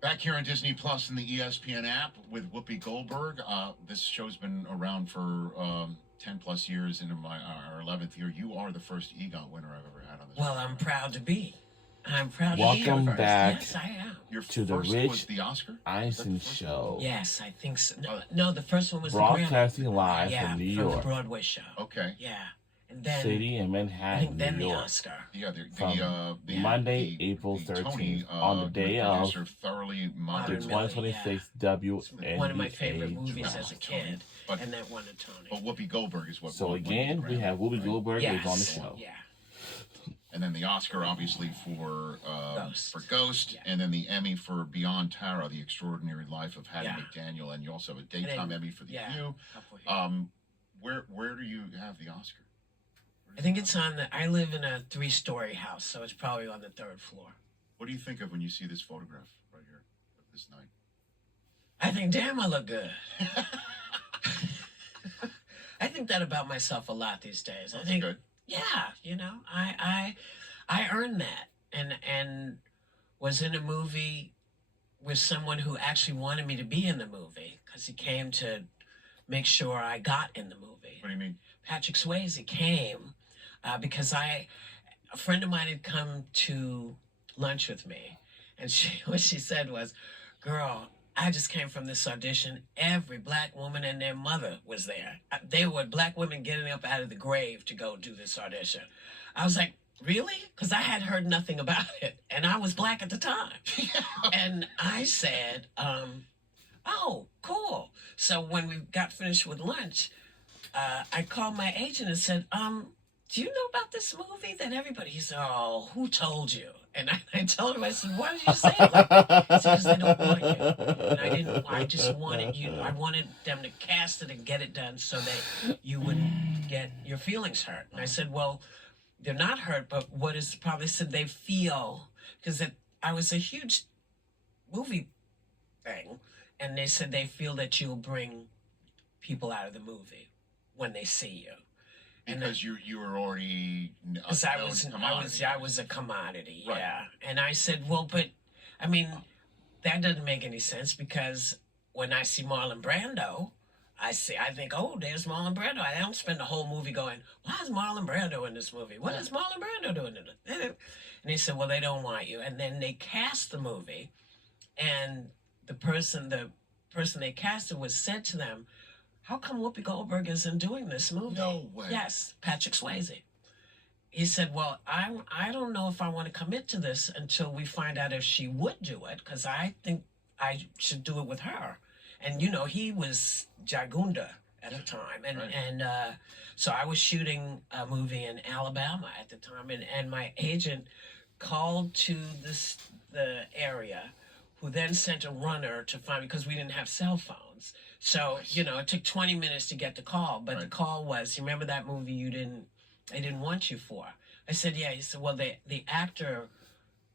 Back here on Disney Plus and the ESPN app with Whoopi Goldberg. This show's been around for 10 plus years. Into our 11th year. You are the first EGOT winner I've ever had on this Well, I'm program. proud to be. I'm proud to be your Welcome first. back Yes, I am. Your to the first was Rich the Oscar? Was that Eisen the first one? Show, Yes, I think so. No, the first one was the broadcasting Grammy. live Yeah, from New from the York Broadway show. Okay. Yeah, and then City in I Manhattan, think then New the York. Oscar. Yeah, From Monday, April Tony, 13th, on the day of producer, thoroughly the modern. Millie, 2026 It's one of my favorite WNBA movies draft. as a kid, But- and that won a Tony. But Whoopi Goldberg is what. So won the again, we Grammy, have Whoopi right? Goldberg Yes. is on the show. Yeah. And then the Oscar, obviously, for Ghost, Yeah. and then the Emmy for Beyond Tara, The Extraordinary Life of Hattie Yeah. McDaniel, and you also have a And daytime then- Emmy for The yeah. View. Couple here. Where do you have the Oscar? I think it's on the. I live in a 3-story house, so it's probably on the 3rd floor. What do you think of when you see this photograph right here of this night? I think, damn, I look good. I think that about myself a lot these days. I That's think, good. yeah, I earned that, and was in a movie with someone who actually wanted me to be in the movie because he came to make sure I got in the movie. What do you mean? Patrick Swayze came because a friend of mine had come to lunch with me, and what she said was, "Girl, I just came from this audition. Every black woman and their mother was there. They were black women getting up out of the grave to go do this audition." I was like, "Really?" Because I had heard nothing about it, and I was black at the time. And I said, "Oh, cool." So when we got finished with lunch, I called my agent and said, "Do you know about this movie that everybody?" He said, "Oh, who told you?" And I told him, I said, "Why did you say it like that?" He said, "Because they don't want you." And I didn't. I just wanted you. I wanted them to cast it and get it done so that you wouldn't get your feelings hurt. And I said, "Well, they're not hurt, but what is the problem?" They said they feel because I was a huge movie thing, and they said they feel that you'll bring people out of the movie when they see you. And Because you were already Because I was a commodity, yeah. And I said, well, but I mean, that doesn't make any sense because when I see Marlon Brando, I think, oh, there's Marlon Brando. I don't spend the whole movie going, why is Marlon Brando in this movie? What is Marlon Brando doing in it? And he said, well, they don't want you. And then they cast the movie, and the person they casted was said to them, how come Whoopi Goldberg isn't doing this movie? No way. Yes, Patrick Swayze. He said, well, I don't know if I want to commit to this until we find out if she would do it, because I think I should do it with her. And, he was Jagunda at the time. And so I was shooting a movie in Alabama at the time, and my agent called to the area, who then sent a runner to find me because we didn't have cell phones. So, it took 20 minutes to get the call, but the call was, you remember that movie they didn't want you for? I said, yeah. He said, well, the actor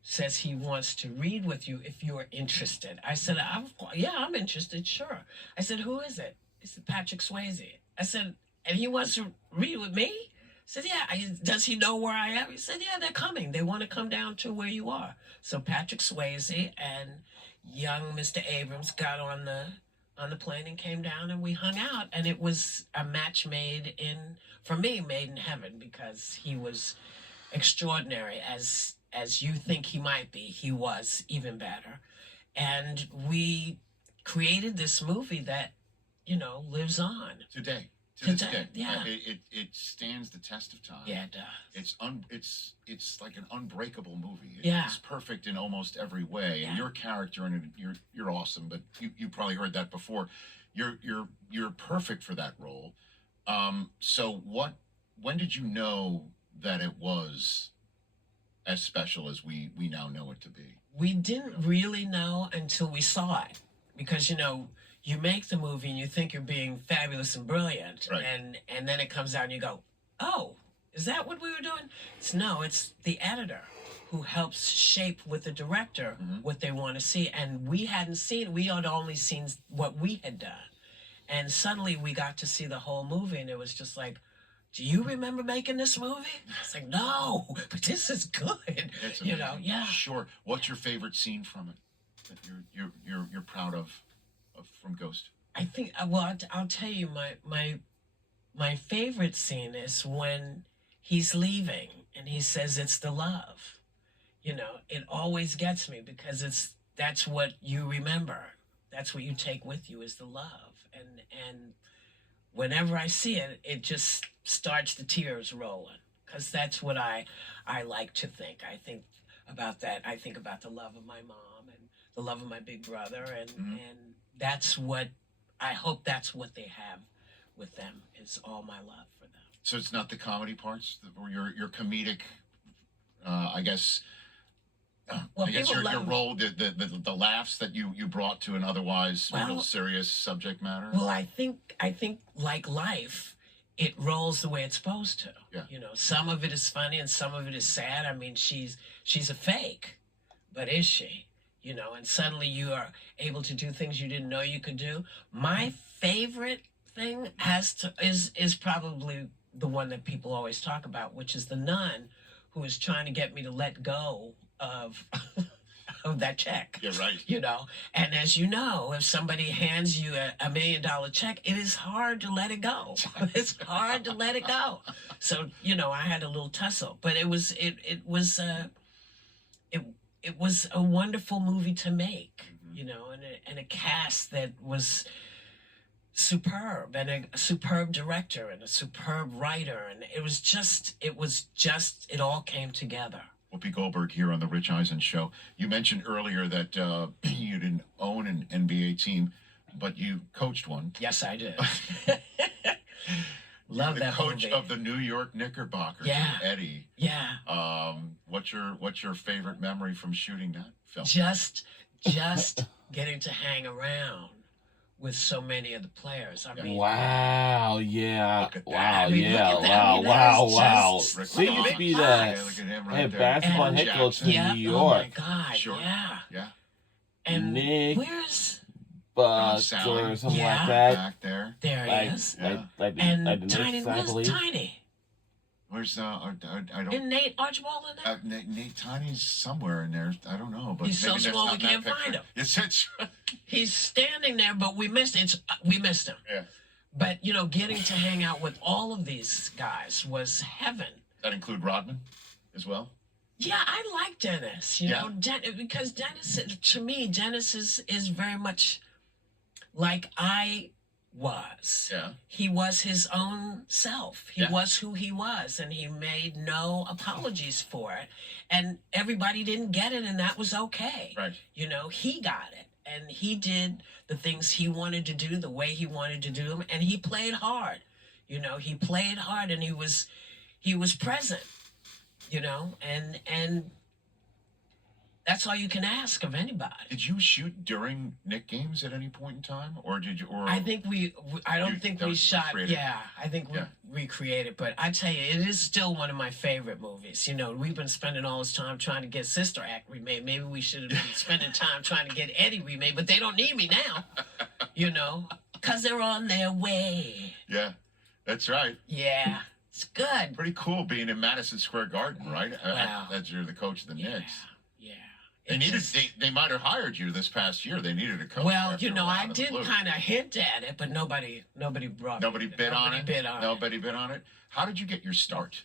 says he wants to read with you if you're interested. I said, I'm interested, sure. I said, who is it? He said, Patrick Swayze. I said, and he wants to read with me? I said, yeah. Does he know where I am? He said, yeah, they're coming. They want to come down to where you are. So Patrick Swayze and young Mr. Abrams got on the plane and came down, and we hung out, and it was a match made in heaven, because he was extraordinary as you think he might be. He was even better. And we created this movie that, lives on. Today. To this day. Yeah. It stands the test of time. Yeah, it does. It's like an unbreakable movie. Yeah. It's perfect in almost every way. Yeah. And your character in it, you're awesome, but you probably heard that before. You're perfect for that role. So when did you know that it was as special as we now know it to be? We didn't really know until we saw it, because you make the movie and you think you're being fabulous and brilliant, Right. and then it comes out and you go, oh, is that what we were doing? It's the editor who helps shape with the director what they want to see, and we had only seen what we had done, and suddenly we got to see the whole movie, and it was just like, do you remember making this movie? It's like, no, but this is good. It's Yeah. Sure. What's your favorite scene from it? that you're proud of from Ghost? I think well, I'll tell you my favorite scene is when he's leaving and he says it's the love. You know, it always gets me because that's what you remember. That's what you take with you is the love. And whenever I see it, it just starts the tears rolling because that's what I like to think. I think about that. I think about the love of my mom and the love of my big brother, and that's what I hope that's what they have with them is all my love for them. So it's not the comedy parts, or your comedic, I guess. Well, I guess people your love- role, the laughs that you brought to an otherwise real Well- serious subject matter. Well, I think like life, it rolls the way it's supposed to. Yeah. You know, some of it is funny and some of it is sad. I mean, she's a fake, but is she? You know, and suddenly you are able to do things you didn't know you could do. My favorite thing is probably the one that people always talk about, which is the nun who is trying to get me to let go of of that check. Yeah, right. You know, and as you know, if somebody hands you $1 million check, it is hard to let it go. It's hard to let it go. So you know, I had a little tussle, but it was a wonderful movie to make. You know, and a cast that was superb, and a superb director and a superb writer, and it all came together. Whoopi Goldberg here on the Rich Eisen Show. You mentioned earlier that you didn't own an NBA team, but you coached one. Yes, I did. Love the that coach movie. of the New York Knickerbockers, Yeah. Eddie. Yeah, What's your favorite memory from shooting that film? just getting to hang around with so many of the players. I mean, Wow, yeah. Look at that. Wow, I mean, yeah. look at that. I Wow, mean, wow, that's wow. just Rick So you Mahorn. used to be the Yeah, look at him right head there. basketball And head coach in yeah, New oh my York. God, Sure. yeah. Yeah. And Nick where's Bucks Sally. or something Yeah. like that. Back there. there he Like, is? Yeah. like the And Knicks, Tiny, I where's believe. Tiny? Where's I don't. Isn't Nate Archibald in there? Nate Tiny's somewhere in there. I don't know, but He's so maybe that's small not we in that can't find picture. him. Yes, it's He's standing there, but we missed him. yeah. But you know, getting to hang out with all of these guys was heaven. That include Rodman as well. Yeah, I like Dennis. You Yeah. know, because Dennis, to me, Dennis is very much like I was. Yeah. He was his own self. He Yeah. was who he was, and he made no apologies for it. And everybody didn't get it, and that was okay. Right. You know, he got it, and he did the things he wanted to do the way he wanted to do them, and he played hard. You know, he played hard, and he was present. You know, and that's all you can ask of anybody. Did you shoot during Nick games at any point in time, or did you? Or I think I don't think that we was shot. recreated? Yeah, I think we Yeah. recreated. But I tell you, it is still one of my favorite movies. You know, we've been spending all this time trying to get Sister Act remade. Maybe we should have been spending time trying to get Eddie remade, but they don't need me now. You know, because they're on their way. Yeah, that's right. Yeah, it's good. Pretty cool being in Madison Square Garden, right? Wow. As you're the coach of the Yeah, Knicks. yeah. They It needed. just- They might have hired you this past year. They needed a coach. Well, after you a know, while I out of the did blue. kind of hint at it, but nobody brought. Nobody bid on it. Bid on it. Nobody bid on it. How did you get your start?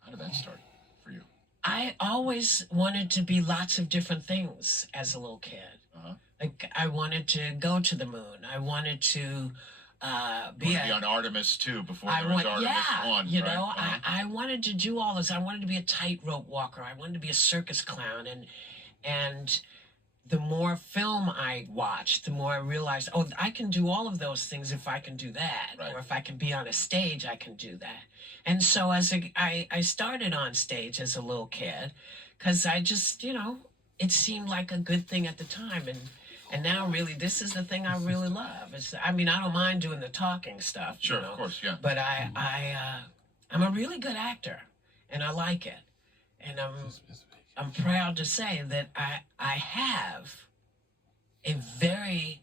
How did that start for you? I always wanted to be lots of different things as a little kid. Uh-huh. Like I wanted to go to the moon. I wanted to You wanted to be on Artemis too before there was Artemis yeah, 1. you right? know, Uh-huh. I wanted to do all this. I wanted to be a tightrope walker. I wanted to be a circus clown, and the more film I watched, the more I realized, oh, I can do all of those things if I can do that, Right. or if I can be on a stage, I can do that. And so I started on stage as a little kid, because I just, you know, it seemed like a good thing at the time, and now really this is the thing I really love. I mean, I don't mind doing the talking stuff. Sure, you know, of course, yeah. but I'm a really good actor, and I like it, and I'm proud to say that I have a very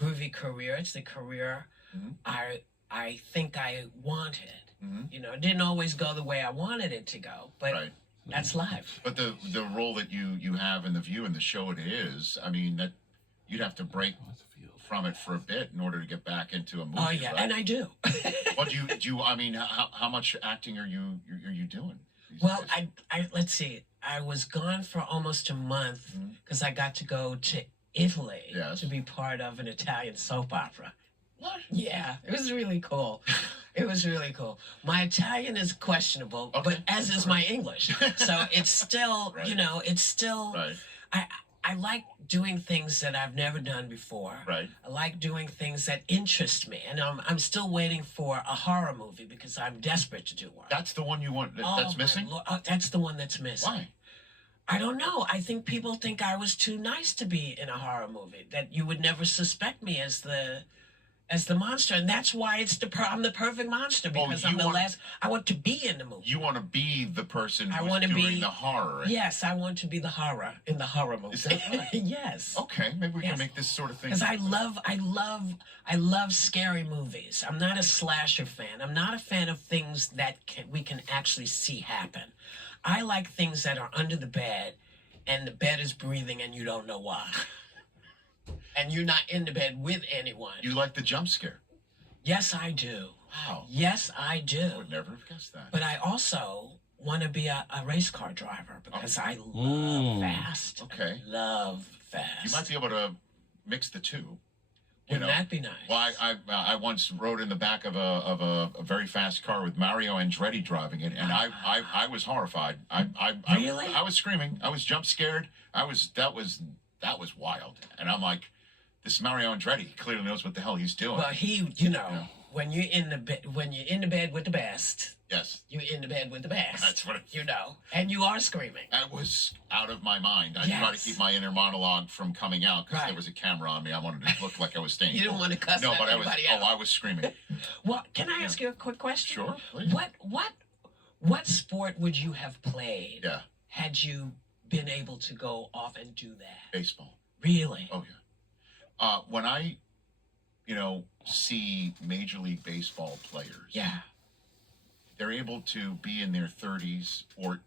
groovy career. It's the career Mhm. I think I wanted. Mhm. You know, it didn't always go the way I wanted it to go, but Right. That's life. But the role that you have in The View and the show it is, I mean, that you'd have to break from it for a bit in order to get back into a movie. Oh yeah, right? and I do. Well, do you? I mean, how much acting are you doing? these Well, days? I let's see. I was gone for almost a month Mhm. because I got to go to Italy Yes. to be part of an Italian soap opera. What? Yeah, it was really cool. It was really cool. My Italian is questionable, Okay. but as is my English. So it's still, Right. it's still. Right, I like doing things that I've never done before. right. I like doing things that interest me, and I'm still waiting for a horror movie because I'm desperate to do one. That's the one you want. Oh, That's my missing. Lord. Oh, that's the one that's missing. Why? I don't know. I think people think I was too nice to be in a horror movie. That you would never suspect me as the monster, and that's why I'm the perfect monster because you I'm the want- last. I want to be in the movie. You want to be the person I who's wanna doing be- the horror. Yes, I want to be the horror in the horror movie. Is that right? Yes. Okay, maybe we Yes. can make this sort of thing. Because I love scary movies. I'm not a slasher fan. I'm not a fan of things that we can actually see happen. I like things that are under the bed, and the bed is breathing, and you don't know why. And you're not in the bed with anyone. You like the jump scare. Yes, I do. Wow. Yes, I I do. would never have guessed that. But I also want to be a race car driver because I love Mm. fast. Okay. I love fast. You might be able to mix the two. You Wouldn't know. that be nice? Well, I once rode in the back of a very fast car with Mario Andretti driving it, and I was horrified. Really? I was screaming. I was jump scared. That was wild. And I'm like, this Mario Andretti he clearly knows what the hell he's doing. Well, Yeah. when you're in the bed with the best, Yes, you're in the bed with the best. that's what and you are screaming. I was out of my mind. I tried to Yes. keep my inner monologue from coming out because Right. there was a camera on me. I wanted to look like I was staying. You didn't want to cuss No, at but anybody else. I was screaming. Well, can I ask you a quick question? Sure, please. What sport would you have played Yeah, had you been able to go off and do that? baseball. Really? Oh yeah. When I, see Major League Baseball players, Yeah. they're able to be in their 30s, or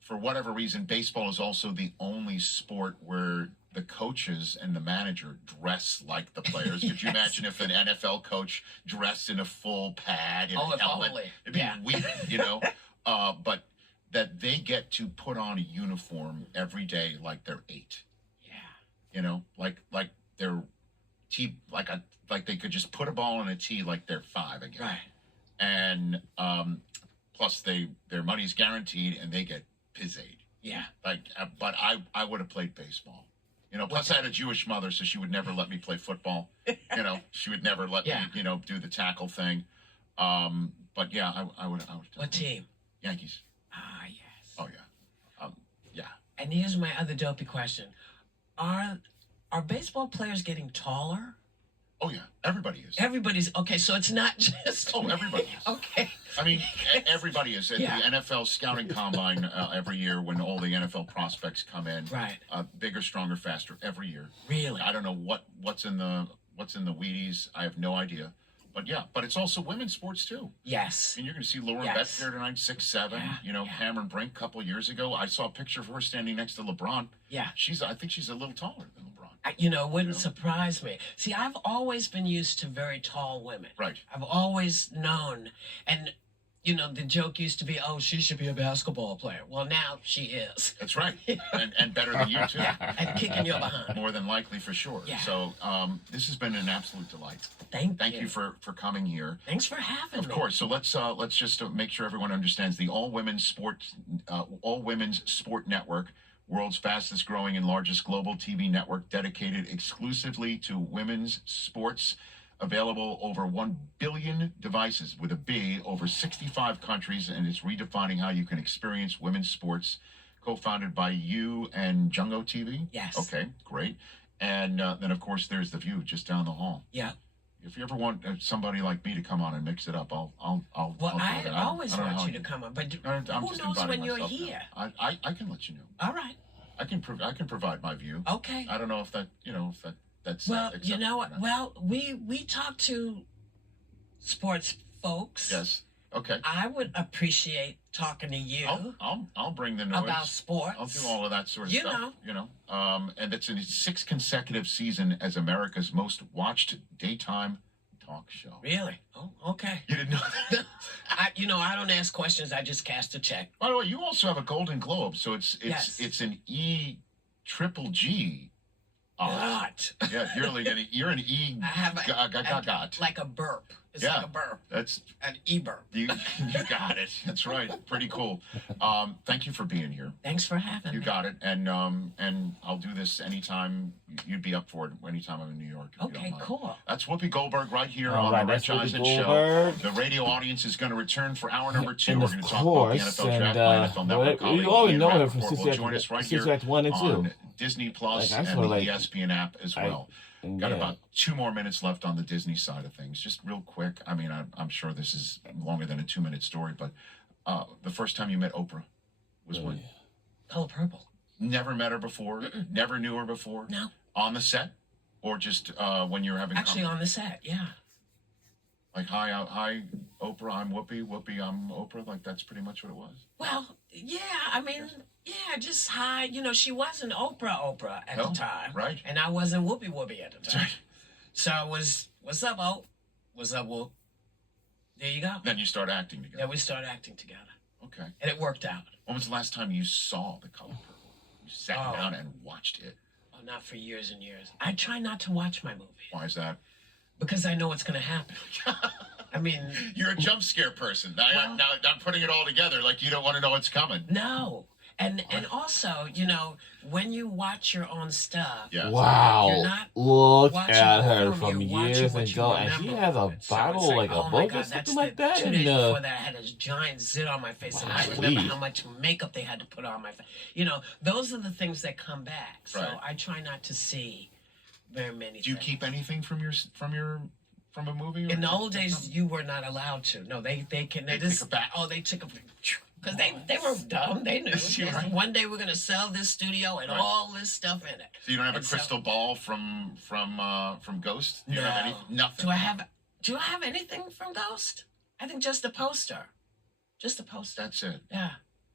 for whatever reason, baseball is also the only sport where the coaches and the manager dress like the players. Could you Yes. imagine if an NFL coach dressed in a full pad and Oh, a if helmet? only. It'd be Yeah. weird, But that they get to put on a uniform every day like they're 8. Yeah. Like they're like they could just put a ball in a tee like they're 5 again. Right. And plus their money's guaranteed and they get pizzade. Yeah. But I would have played baseball. Plus I had a Jewish mother, so she would never let me play football. She would never let Yeah. me, do the tackle thing. But yeah, I would. What team? Yankees. Ah, yes. Oh yeah. Yeah. And here's my other dopey question: Are baseball players getting taller? Oh yeah. Everybody is. Everybody's okay, so it's not just. Oh, everybody is. Okay. I mean, everybody is at Yeah. the NFL scouting combine every year when all the NFL prospects come in. Right. Bigger, stronger, faster every year. Really? I don't know what's in the Wheaties. I have no idea. But yeah, but it's also women's sports too. Yes. I mean, you're going to see Lauren Yes. Betts there tonight, 6'7". Yeah, yeah. Cameron Brink a couple years ago. I saw a picture of her standing next to LeBron. Yeah. I think she's a little taller than LeBron. Wouldn't surprise me. See, I've always been used to very tall women. Right. I've always known, and the joke used to be, "Oh, she should be a basketball player." Well, now she is, That's right. and better than you too. and kicking your behind. More than likely, for sure. Yeah. So this has been an absolute delight. Thank You for coming here. Thanks for having Of me. course. So let's just make sure everyone understands the All Women's Sport Network, world's fastest growing and largest global TV network dedicated exclusively to women's sports. Available over 1 billion devices with a B, over 65 countries, and it's redefining how you can experience women's sports. Co-founded by you and Jungo TV. Yes. Okay, great. And then of course there's The View just down the hall. Yeah. If you ever want somebody like me to come on and mix it up, I'll Well, I'll do I that. always don't know want how you to come on, but I'm who just knows inviting when you're myself now. here? I can let you know. All right. I can provide my view. Okay. I don't know if that's Well, you acceptable know or what? not. Well, we talk to sports folks. Yes. Okay. I would appreciate talking to you I'll bring the noise. about sports. I'll do all of that sort of You stuff. know. You know. And it's in its 6th consecutive season as America's most watched daytime talk show. Really? Oh, okay. You didn't know that? I don't ask questions. I just cast a check. By the way, you also have a Golden Globe, so it's Yes. an E triple G. What? Yeah, you're an E. I have got. like a burp. It's Yeah. like a burp, That's an e-burp. you got it. That's right. Pretty cool. Thank you for being here. Thanks for having You me. got it. And I'll do this anytime you'd be up for it. Anytime I'm in New York. if you don't Okay, mind. cool. That's Whoopi Goldberg right here All on right, the that's Rich Whoopi Eisen Show. Goldberg. The radio audience is going to return for hour number 2. And We're of going to talk about the course, NFL draft. and My NFL Network colleague, you already Ian know her from Rappaport, will join us right here Act 1 and 2. on Disney Plus Like, I and feel the like ESPN app as well. Got about 2 more minutes left on the Disney side of things. Just real quick. I mean, I'm sure this is longer than a 2-minute story, but the first time you met Oprah was when? Color Purple. Never met her before. Never knew her before. No. On the set, or just when you're having Actually, on the set, yeah. like hi Oprah, I'm Whoopi. Whoopi, I'm Oprah. Like that's pretty much what it was. Well, yeah, I mean, yeah, just hi. She wasn't Oprah at No, the time. right. And I wasn't Whoopi at the That's time. right. So it was, what's up, Ope? What's up, Whoop? There you go. Then you start acting Yeah, together. we started acting together. Okay. And it worked out. When was the last time you saw The Color Purple? You sat Oh. down and watched it. Oh, not for years and years. I try not to watch my movies Why is that? because I know what's going to happen. I mean, You're a jump scare person. Now, Well- now I'm putting it all together. Like you don't want to know what's coming. no. And also, when you watch your own stuff, Yeah. Wow. You're not Look watching at the her film, from you're watching years what you ago. And she remember has a of it. So bottle, it's like a oh my book or God, something that's like the that. 2 And days before that, I had this giant zit on my face, and I Wow, remember please. how much makeup they had to put on my face. Those are the things that come back. So Right. I try not to see very many. Do you things. keep anything from a movie? Or In the old days, you were not allowed to. No, they can. They took it back. Oh, they took a because they were dumb. They knew. You're right. One day we're gonna sell this studio and Right. all this stuff in it. So you don't have a And so- crystal ball from Ghost? You don't have any, nothing. Do I have anything from Ghost? I think just a poster. Just a poster. That's it. Yeah.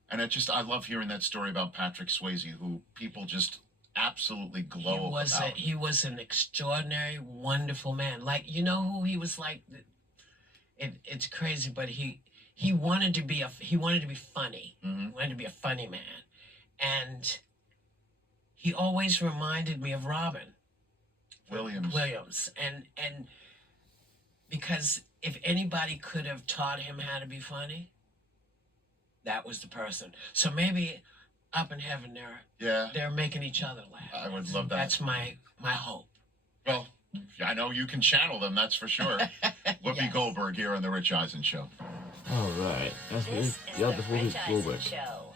And I love hearing that story about Patrick Swayze, who people just absolutely glow about. He was an extraordinary, wonderful man. Like, who he was like? It's crazy, but he wanted to be funny. He wanted to be a funny man, and he always reminded me of Robin Williams, and because if anybody could have taught him how to be funny, that was the person. So maybe up in heaven Yeah. they're making each other laugh. I would love that. That's my hope. Well, I know you can channel them, that's for sure. Whoopi Yes. Goldberg here on The Rich Eisen Show. All right. That's This is yeah, the that's Rich Whoopi Eisen Goldberg. Show.